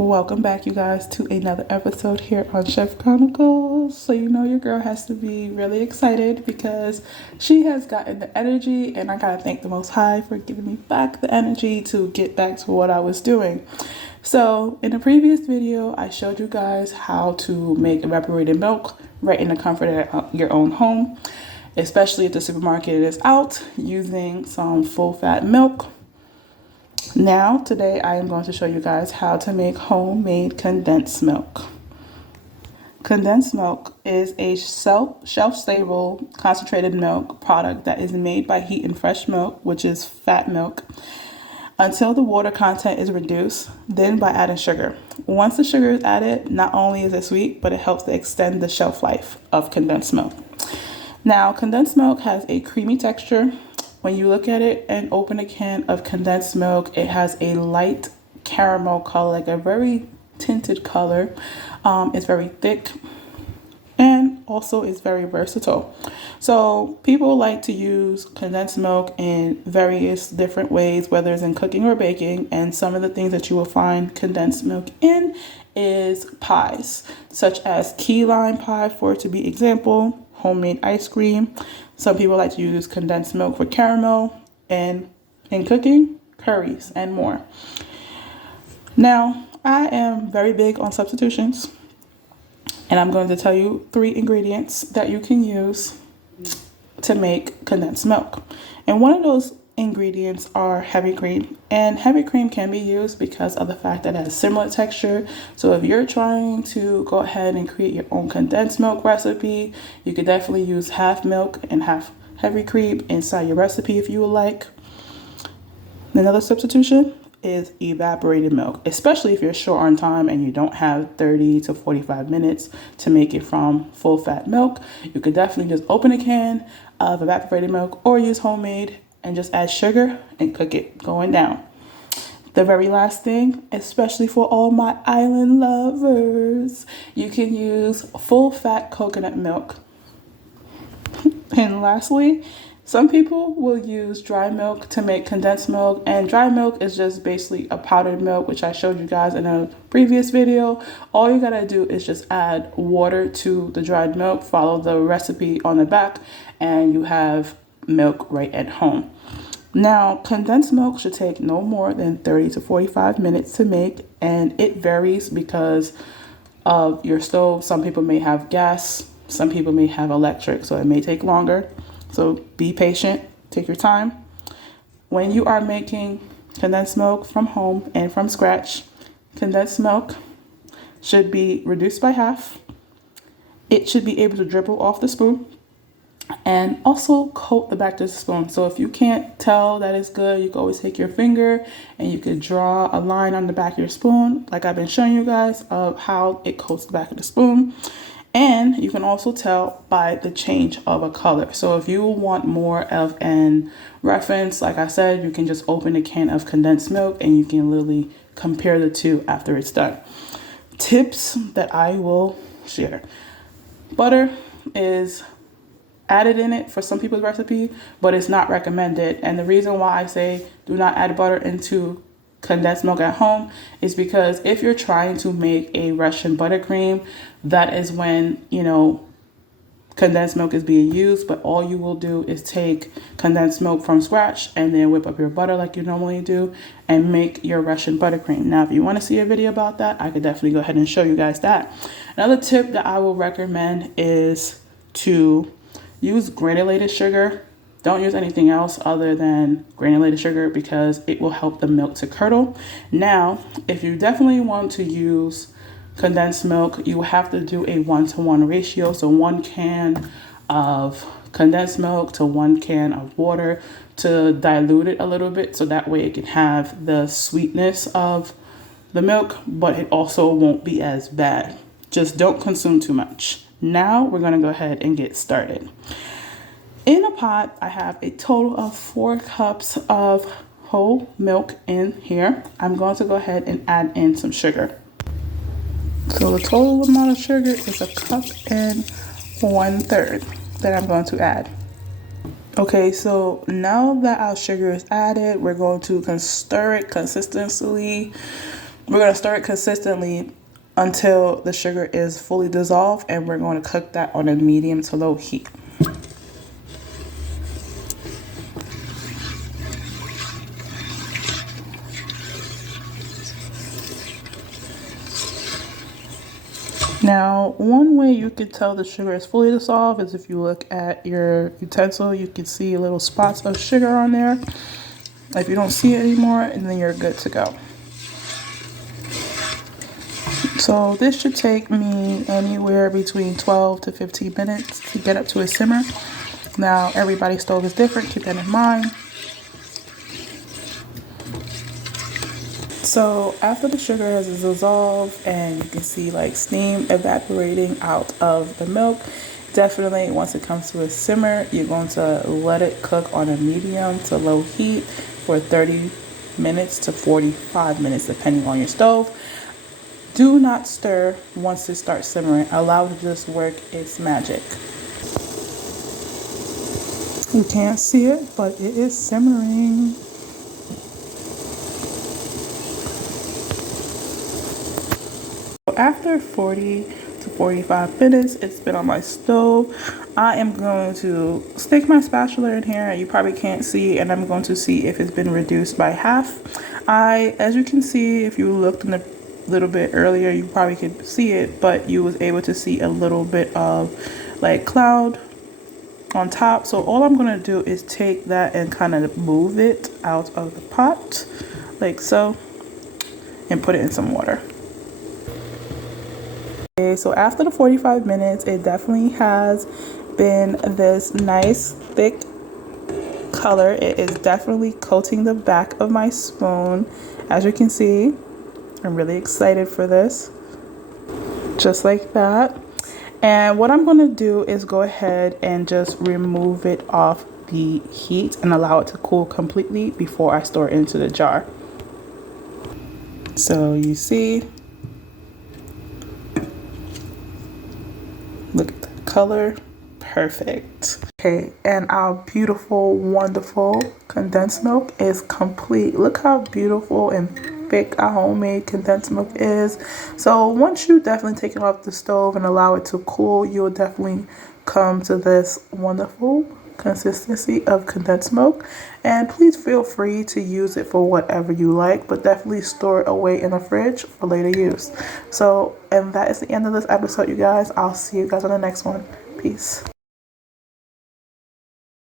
Welcome back, you guys, to another episode here on Chef Chronicles. So you know your girl has to be really excited because she has gotten the energy, and I gotta thank the Most High for giving me back the energy to get back to what I was doing. So in the previous video, I showed you guys how to make evaporated milk right in the comfort of your own home, especially if the supermarket is out, using some full-fat milk. Now, today I am going to show you guys how to make homemade condensed milk. Condensed milk is a shelf-stable concentrated milk product that is made by heating fresh milk, which is fat milk, until the water content is reduced, then by adding sugar. Once the sugar is added, not only is it sweet, but it helps to extend the shelf life of condensed milk. Now, condensed milk has a creamy texture. When you look at it and open a can of condensed milk, it has a light caramel color, like a very tinted color. It's very thick and also is very versatile. So people like to use condensed milk in various different ways, whether it's in cooking or baking. And some of the things that you will find condensed milk in is pies, such as key lime pie, for it to be example, homemade ice cream. Some people like to use condensed milk for caramel, and in cooking, curries, and more. Now, I am very big on substitutions, and I'm going to tell you 3 ingredients that you can use to make condensed milk. And one of those ingredients are heavy cream, and heavy cream can be used because of the fact that it has a similar texture. So if you're trying to go ahead and create your own condensed milk recipe, you could definitely use half milk and half heavy cream inside your recipe if you would like. Another substitution is evaporated milk, especially if you're short on time and you don't have 30 to 45 minutes to make it from full fat milk. You could definitely just open a can of evaporated milk or use homemade and just add sugar and cook it going down. The very last thing, especially for all my island lovers, you can use full fat coconut milk. And lastly, some people will use dry milk to make condensed milk, and dry milk is just basically a powdered milk, which I showed you guys in a previous video. All you gotta do is just add water to the dried milk, follow the recipe on the back, and you have milk right at home. Now, condensed milk should take no more than 30 to 45 minutes to make, and it varies because of your stove. Some people may have gas, some people may have electric, so it may take longer. So be patient, take your time. When you are making condensed milk from home and from scratch, condensed milk should be reduced by half. It should be able to dribble off the spoon, and also coat the back of the spoon. So if you can't tell that it's good, you can always take your finger and you could draw a line on the back of your spoon, like I've been showing you guys of how it coats the back of the spoon. And you can also tell by the change of a color. So if you want more of an reference, like I said, you can just open a can of condensed milk and you can literally compare the two after it's done. Tips that I will share. Butter is added in it for some people's recipe, but it's not recommended. And the reason why I say do not add butter into condensed milk at home is because if you're trying to make a Russian buttercream, that is when, condensed milk is being used. But all you will do is take condensed milk from scratch and then whip up your butter like you normally do and make your Russian buttercream. Now, if you want to see a video about that, I could definitely go ahead and show you guys that. Another tip that I will recommend is to use granulated sugar. Don't use anything else other than granulated sugar because it will help the milk to curdle. Now, if you definitely want to use condensed milk, you have to do a 1-to-1 ratio. So 1 can of condensed milk to 1 can of water to dilute it a little bit. So that way it can have the sweetness of the milk, but it also won't be as bad. Just don't consume too much. Now we're going to go ahead and get started. In a pot, I have a total of 4 cups of whole milk in here. I'm going to go ahead and add in some sugar. So the total amount of sugar is 1 cup and 1/3 that I'm going to add. Okay, so now that our sugar is added, we're going to stir it consistently We're going to stir it consistently until the sugar is fully dissolved, and we're going to cook that on a medium to low heat. Now, one way you can tell the sugar is fully dissolved is if you look at your utensil, you can see little spots of sugar on there. If you don't see it anymore, and then you're good to go. So this should take me anywhere between 12 to 15 minutes to get up to a simmer. Now, everybody's stove is different, keep that in mind. So after the sugar has dissolved and you can see like steam evaporating out of the milk, definitely once it comes to a simmer, you're going to let it cook on a medium to low heat for 30 minutes to 45 minutes, depending on your stove. Do not stir once it starts simmering. Allow it to just work its magic. You can't see it, but it is simmering. After 40 to 45 minutes, it's been on my stove. I am going to stick my spatula in here. You probably can't see, and I'm going to see if it's been reduced by half. As you can see, if you looked in a little bit earlier, you probably could see it, but you was able to see a little bit of like cloud on top. So all I'm going to do is take that and kind of move it out of the pot like so and put it in some water. Okay, so after the 45 minutes, it definitely has been this nice thick color. It is definitely coating the back of my spoon. As you can see, I'm really excited for this. Just like that. And what I'm going to do is go ahead and just remove it off the heat and allow it to cool completely before I store it into the jar. So you see, look at the color, perfect. Okay, and our beautiful, wonderful condensed milk is complete. Look how beautiful and thick our homemade condensed milk is. So once you definitely take it off the stove and allow it to cool, you'll definitely come to this wonderful consistency of condensed milk. And please feel free to use it for whatever you like, but definitely store it away in the fridge for later use. So, and that is the end of this episode, you guys. I'll see you guys on the next one. Peace.